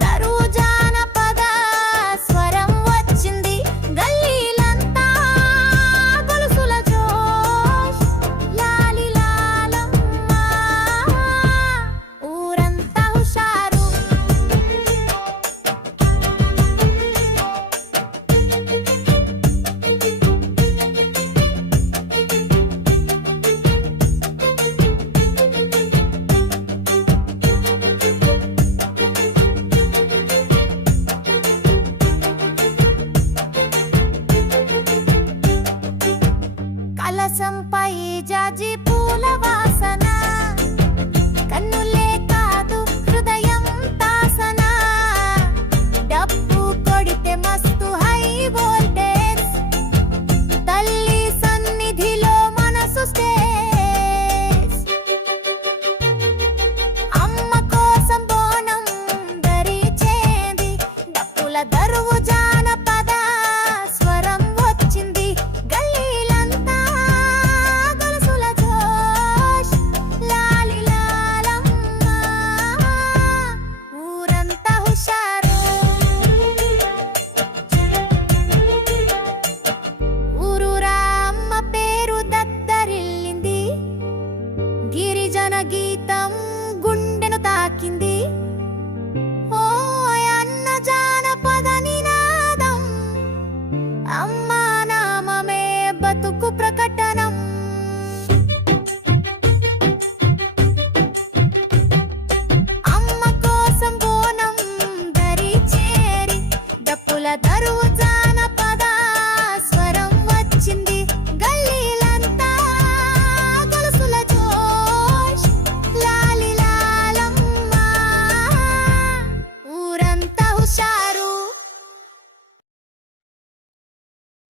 దరువు జానపద స్వరం వచ్చింది గల్లీలంతా గొలుసుల జోష్ లాలి లాలమ్మ ఊరంతా హుషారు కలసంపై జాజి పూల వాసన కన్నులే కాదు హృదయం తాసన డప్పు కొడితే మస్తు హై వోల్టేజ్ తల్లి సన్నిధిలో మనసు స్టేజ్ అమ్మ కోసం బోనం ధరించేది డప్పుల దరువు జానపద స్వరం వచ్చింది గల్లీలంతా గొలుసుల జోష్ లాలి లాలమ్మ ఊరంతా హుషారు ఊరూరా అమ్మ పేరు దద్దరిల్లింది గిరిజన గీతం